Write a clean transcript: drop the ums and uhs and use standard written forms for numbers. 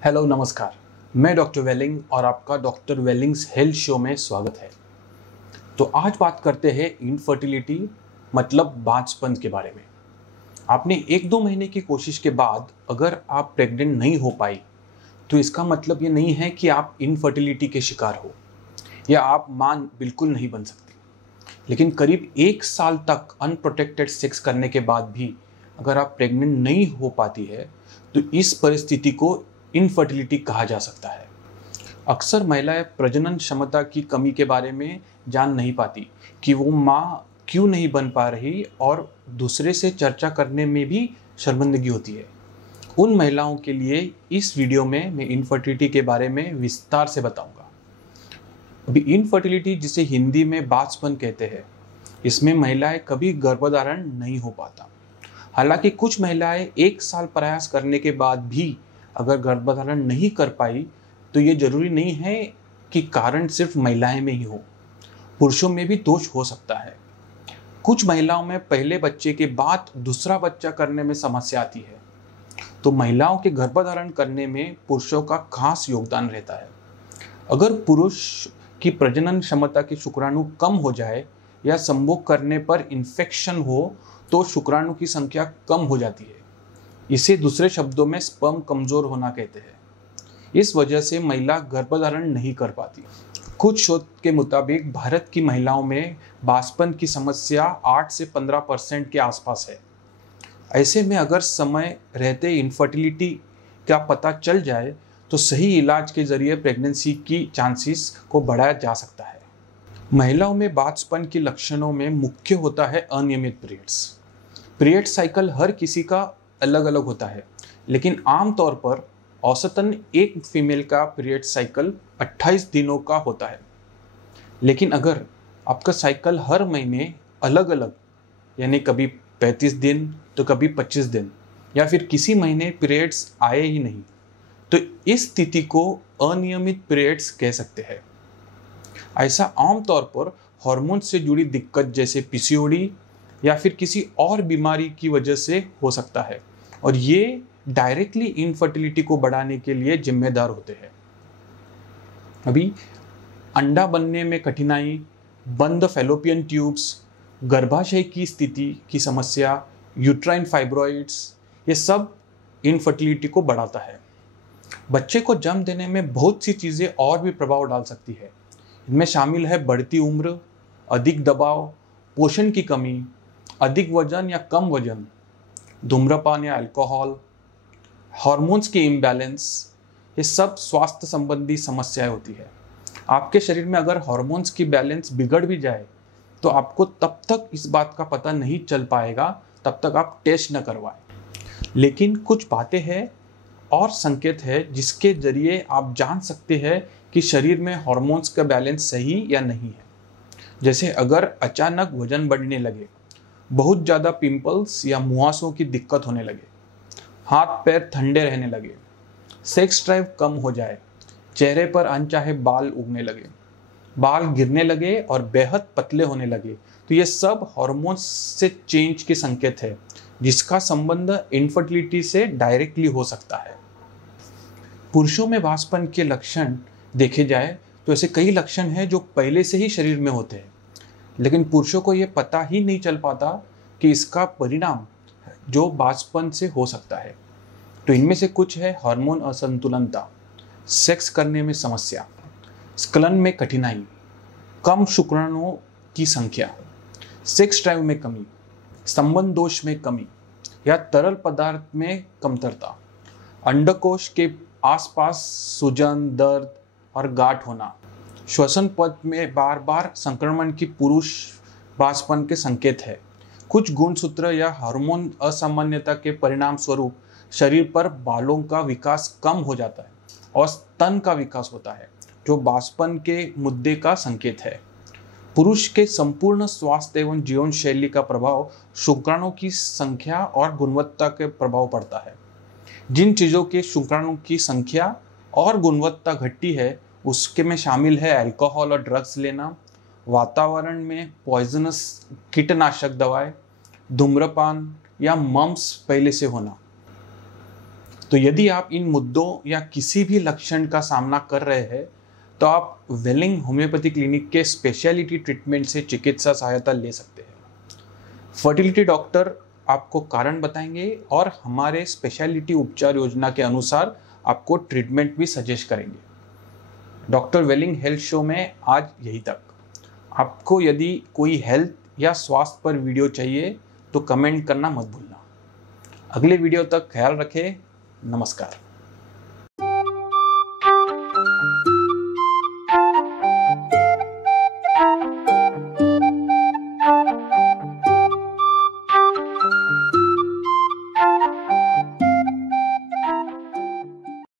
Hello नमस्कार। मैं doctor वेलिंग और आपका डॉक्टर वेलिंग्स हेल्थ शो में स्वागत है। तो आज बात करते हैं इनफर्टिलिटी मतलब बांझपन के बारे में। आपने 1-2 महीने की कोशिश के बाद अगर आप प्रेग्नेंट नहीं हो पाई तो इसका मतलब ये नहीं है कि आप इनफर्टिलिटी के शिकार हो या आप मां बिल्कुल नहीं बन सकती। लेकिन करीब 1 साल तक अनप्रोटेक्टेड सेक्स करने के बाद भी अगर आप प्रेग्नेंट नहीं हो पाती है तो इस परिस्थिति को इनफर्टिलिटी कहा जा सकता है। अक्सर महिलाएं प्रजनन क्षमता की कमी के बारे में जान नहीं पाती कि वो माँ क्यों नहीं बन पा रही और दूसरे से चर्चा करने में भी शर्मिंदगी होती है। उन महिलाओं के लिए इस वीडियो में मैं इनफर्टिलिटी के बारे में विस्तार से बताऊंगा। अभी इनफर्टिलिटी जिसे हिंदी में बांझपन कहते हैं, इसमें महिलाएं कभी गर्भधारण नहीं हो पाता। हालांकि कुछ महिलाएं 1 साल प्रयास करने के बाद भी अगर गर्भधारण नहीं कर पाई तो ये जरूरी नहीं है कि कारण सिर्फ महिलाएं में ही हो, पुरुषों में भी दोष हो सकता है। कुछ महिलाओं में पहले बच्चे के बाद दूसरा बच्चा करने में समस्या आती है, तो महिलाओं के गर्भधारण करने में पुरुषों का खास योगदान रहता है। अगर पुरुष की प्रजनन क्षमता के शुक्राणु कम हो जाए या संभोग करने पर इन्फेक्शन हो तो शुक्राणु की संख्या कम हो जाती है। इसे दूसरे शब्दों में स्पर्म कमजोर होना कहते हैं। इस वजह से महिला गर्भधारण नहीं कर पाती। कुछ शोध के मुताबिक भारत की महिलाओं में बांझपन की समस्या 8 से 15% के आसपास है। ऐसे में अगर समय रहते इनफर्टिलिटी का पता चल जाए तो सही इलाज के जरिए प्रेगनेंसी की चांसेस को बढ़ाया जा सकता है। महिलाओं में बांझपन के लक्षणों में मुख्य होता है अनियमित पीरियड्स। पीरियड साइकिल हर किसी का अलग अलग होता है, लेकिन आमतौर पर औसतन एक फीमेल का पीरियड साइकिल 28 दिनों का होता है। लेकिन अगर आपका साइकिल हर महीने अलग अलग, यानी कभी 35 दिन तो कभी 25 दिन, या फिर किसी महीने पीरियड्स आए ही नहीं, तो इस स्थिति को अनियमित पीरियड्स कह सकते हैं। ऐसा आमतौर पर हार्मोन से जुड़ी दिक्कत जैसे पीसीओडी या फिर किसी और बीमारी की वजह से हो सकता है, और ये डायरेक्टली इनफर्टिलिटी को बढ़ाने के लिए जिम्मेदार होते हैं। अभी अंडा बनने में कठिनाई, बंद फैलोपियन ट्यूब्स, गर्भाशय की स्थिति की समस्या, यूट्राइन फाइब्रॉइड्स, ये सब इनफर्टिलिटी को बढ़ाता है। बच्चे को जन्म देने में बहुत सी चीज़ें और भी प्रभाव डाल सकती है। इनमें शामिल है बढ़ती उम्र, अधिक दबाव, पोषण की कमी, अधिक वजन या कम वजन, धूम्रपान या अल्कोहल, हार्मोन्स के इम्बैलेंस, ये सब स्वास्थ्य संबंधी समस्याएं होती है। आपके शरीर में अगर हार्मोन्स की बैलेंस बिगड़ भी जाए तो आपको तब तक इस बात का पता नहीं चल पाएगा, तब तक आप टेस्ट न करवाएं। लेकिन कुछ बातें हैं और संकेत है जिसके जरिए आप जान सकते हैं कि शरीर में हार्मोन्स का बैलेंस सही या नहीं है। जैसे अगर अचानक वजन बढ़ने लगे, बहुत ज़्यादा पिंपल्स या मुहासों की दिक्कत होने लगे, हाथ पैर ठंडे रहने लगे, सेक्स ड्राइव कम हो जाए, चेहरे पर अनचाहे बाल उगने लगे, बाल गिरने लगे और बेहद पतले होने लगे, तो ये सब हार्मोन्स से चेंज के संकेत है, जिसका संबंध इनफर्टिलिटी से डायरेक्टली हो सकता है। पुरुषों में बांझपन के लक्षण देखे जाए तो ऐसे कई लक्षण हैं जो पहले से ही शरीर में होते हैं, लेकिन पुरुषों को ये पता ही नहीं चल पाता कि इसका परिणाम जो बांझपन से हो सकता है। तो इनमें से कुछ है हार्मोन असंतुलनता, सेक्स करने में समस्या, स्खलन में कठिनाई, कम शुक्राणुओं की संख्या, सेक्स ड्राइव में कमी, संबंध दोष में कमी या तरल पदार्थ में कमतरता, अंडकोश के आसपास सूजन, दर्द और गांठ होना, श्वसन पथ में बार बार संक्रमण की पुरुष बांझपन के संकेत है। कुछ गुणसूत्र या हार्मोन असामान्यता के परिणाम स्वरूप शरीर पर बालों का विकास कम हो जाता है और स्तन का विकास होता है, जो बांझपन के मुद्दे का संकेत है। पुरुष के संपूर्ण स्वास्थ्य एवं जीवन शैली का प्रभाव शुक्राणु की संख्या और गुणवत्ता के प्रभाव पड़ता है। जिन चीज़ों के शुक्राणु की संख्या और गुणवत्ता घटती है उसके में शामिल है अल्कोहल और ड्रग्स लेना, वातावरण में पॉइजनस कीटनाशक दवाएं, धूम्रपान या मम्स पहले से होना। तो यदि आप इन मुद्दों या किसी भी लक्षण का सामना कर रहे हैं तो आप वेलिंग होम्योपैथी क्लिनिक के स्पेशलिटी ट्रीटमेंट से चिकित्सा सहायता ले सकते हैं। फर्टिलिटी डॉक्टर आपको कारण बताएंगे और हमारे स्पेशलिटी उपचार योजना के अनुसार आपको ट्रीटमेंट भी सजेस्ट करेंगे। डॉक्टर वेलिंग हेल्थ शो में आज यही तक। आपको यदि कोई हेल्थ या स्वास्थ्य पर वीडियो चाहिए तो कमेंट करना मत भूलना। अगले वीडियो तक ख्याल रखें। नमस्कार।